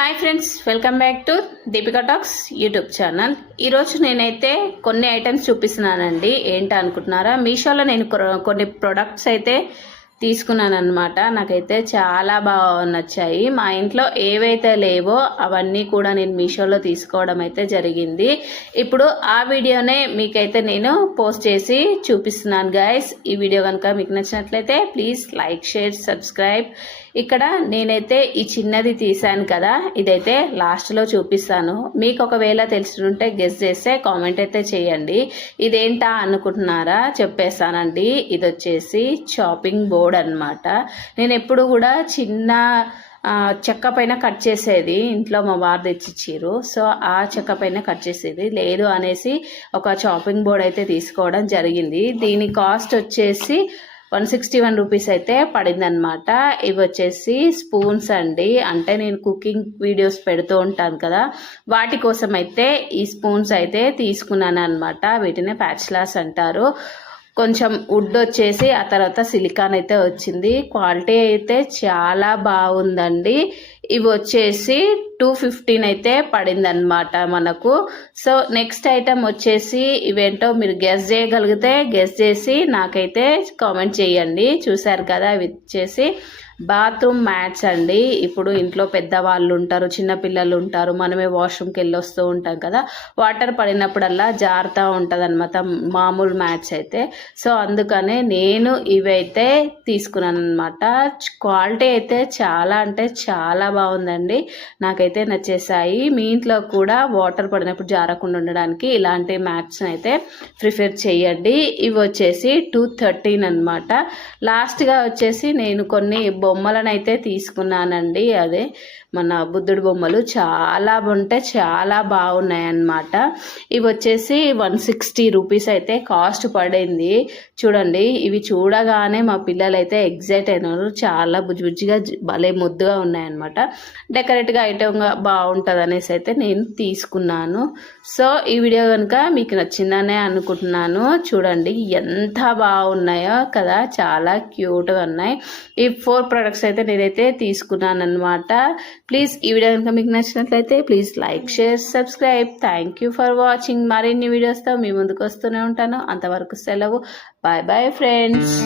Hi friends, welcome back to Deepika talks YouTube channel. ఈరోజు నేనైతే కొన్ని ఐటమ్స్ చూపిస్తున్నానండి. ఏంటి అనుకుంటున్నారా? మీషోలో నేను కొన్ని ప్రొడక్ట్స్ అయితే తీసుకున్నాను అనమాట. నాకైతే చాలా బాగా నచ్చాయి. మా ఇంట్లో ఏవైతే లేవో అవన్నీ కూడా నేను మీషోలో తీసుకోవడం అయితే జరిగింది. ఇప్పుడు ఆ వీడియోనే మీకైతే నేను పోస్ట్ చేసి చూపిస్తున్నాను గైస్. ఈ వీడియో కనుక మీకు నచ్చినట్లయితే ప్లీజ్ లైక్, షేర్, సబ్స్క్రైబ్. ఇక్కడ నేనైతే ఈ చిన్నది తీసాను కదా, ఇదైతే లాస్ట్లో చూపిస్తాను. మీకు ఒకవేళ తెలిసినుంటే గెస్ చేస్తే కామెంట్ అయితే చేయండి. ఇదేంటా అనుకుంటున్నారా? చెప్పేస్తానండి. ఇది వచ్చేసి చాపింగ్ బోర్డ్ అన్నమాట. నేను ఎప్పుడు కూడా చిన్న చెక్క పైన కట్ చేసేది, ఇంట్లో మా వారు తెచ్చిచ్చారు. సో ఆ చెక్క పైన కట్ చేసేది లేదు అనేసి ఒక చాపింగ్ బోర్డ్ అయితే తీసుకోవడం జరిగింది. దీని కాస్ట్ వచ్చేసి 161 రూపీస్ అయితే పడింది అనమాట. ఇవి వచ్చేసి స్పూన్స్ అండి. అంటే నేను కుకింగ్ వీడియోస్ పెడుతూ ఉంటాను కదా, వాటి కోసం అయితే ఈ స్పూన్స్ అయితే తీసుకున్నాను అనమాట. వీటిని ప్యాచ్లాస్ అంటారు. కొంచెం వుడ్ వచ్చేసి ఆ తర్వాత సిలికాన్ అయితే వచ్చింది. క్వాలిటీ అయితే చాలా బాగుందండి. ఇవి వచ్చేసి 215 అయితే పడింది అనమాట మనకు. సో నెక్స్ట్ ఐటమ్ వచ్చేసి ఇవేంటో మీరు గెస్ చేయగలిగితే గెస్ చేసి నాకైతే కామెంట్ చేయండి. చూసారు కదా, ఇవి వచ్చేసి బాత్రూమ్ మ్యాట్స్ అండి. ఇప్పుడు ఇంట్లో పెద్దవాళ్ళు ఉంటారు, చిన్నపిల్లలు ఉంటారు, మనమే వాష్రూమ్కి వెళ్ళి వస్తూ ఉంటాం కదా, వాటర్ పడినప్పుడల్లా జారుతూ ఉంటుంది అనమాట మామూలు మ్యాట్స్ అయితే. సో అందుకనే నేను ఇవైతే తీసుకున్నాను అనమాట. క్వాలిటీ అయితే చాలా అంటే చాలా బాగుందండి. నాకైతే నచ్చేసాయి. మీ ఇంట్లో కూడా వాటర్ పడినప్పుడు జారకుండా ఉండడానికి ఇలాంటి మ్యాట్స్ అయితే ప్రిఫర్ చేయండి. ఇవి వచ్చేసి 213 అనమాట. లాస్ట్గా వచ్చేసి నేను కొన్ని బొమ్మలను అయితే తీసుకున్నానండి. అదే మన బుద్ధుడి బొమ్మలు చాలా చాలా బాగున్నాయి అన్నమాట. ఇవి వచ్చేసి 160 రూపీస్ అయితే కాస్ట్ పడింది. చూడండి, ఇవి చూడగానే మా పిల్లలు అయితే ఎగ్జైట్ అయినారు. చాలా బుజ్జిగా భలే ముద్దుగా ఉన్నాయన్నమాట. డెకరేట్గా ఐటమ్గా బాగుంటుంది అనేసి అయితే నేను తీసుకున్నాను. సో ఈ వీడియో కనుక మీకు నచ్చిందనే అనుకుంటున్నాను. చూడండి ఎంత బాగున్నాయో కదా, చాలా క్యూట్గా ఉన్నాయి. ఈ 4 ప్రొడక్ట్స్ అయితే నేనైతే తీసుకున్నాను అనమాట. ప్లీజ్ ఈ వీడియో కనుక మీకు నచ్చినట్లయితే please like, share, subscribe. Thank you for watching. మరిన్ని వీడియోస్తో మీ ముందుకు వస్తూనే ఉంటాను. అంతవరకు సెలవు. Bye bye friends.